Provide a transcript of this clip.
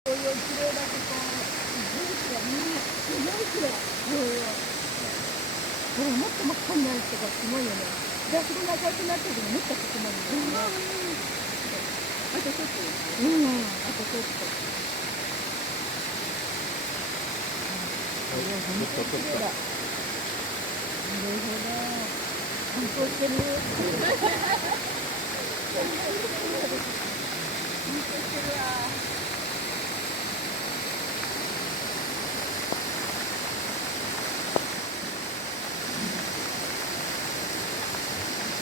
こういう綺麗なとこ、すごい綺麗ね。すごい綺麗。ほら、もっと真っ赤になるとかすごいよね。で、あそこが赤くなってるのもっと赤くなるんだよね。あとちょっとですうね。ん、あとちょっと。これは本当に綺麗だ。なるほど。観光してる。観光してるわ。